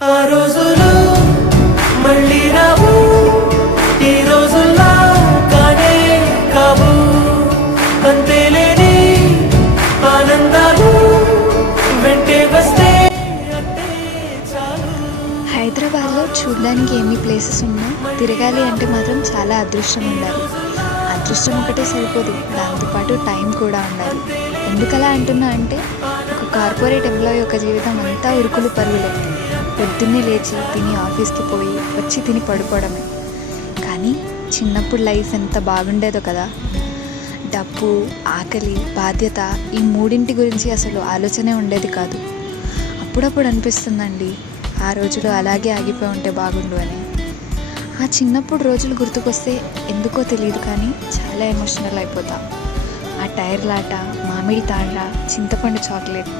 ఆ రోజులు మళ్ళీ రావు, ఈ రోజుల్లా కానే కావు, అంతేలేని ఆనందాలు వెంటే వస్తే అంటే చాలు. హైదరాబాద్లో చూడడానికి ఎన్ని ప్లేసెస్ ఉన్నా తిరగాలి అంటే మాత్రం చాలా అదృష్టం ఉండాలి. అదృష్టం ఒకటే సరిపోదు, దాంతోపాటు టైం కూడా ఉండాలి. ఎందుకలా అంటున్నా అంటే ఒక కార్పొరేట్ ఎంప్లాయీ యొక్క జీవితం అంతా ఉరుకులు పరుగులే. పొద్దున్నే లేచి తిని ఆఫీస్కి పోయి వచ్చి తిని పడుకోవడమే. కానీ చిన్నప్పుడు లైఫ్ ఎంత బాగుండేదో కదా. డబ్బు, ఆకలి, బాధ్యత ఈ మూడింటి గురించి అసలు ఆలోచనే ఉండేది కాదు. అప్పుడప్పుడు అనిపిస్తుందండి ఆ రోజులు అలాగే ఆగిపోయి ఉంటే బాగుండు అని. ఆ చిన్నప్పుడు రోజులు గుర్తుకొస్తే ఎందుకో తెలియదు కానీ చాలా ఎమోషనల్ అయిపోతా. ఆ టైర్లాట, మామిడి తాండ్ర, చింతపండు చాక్లెట్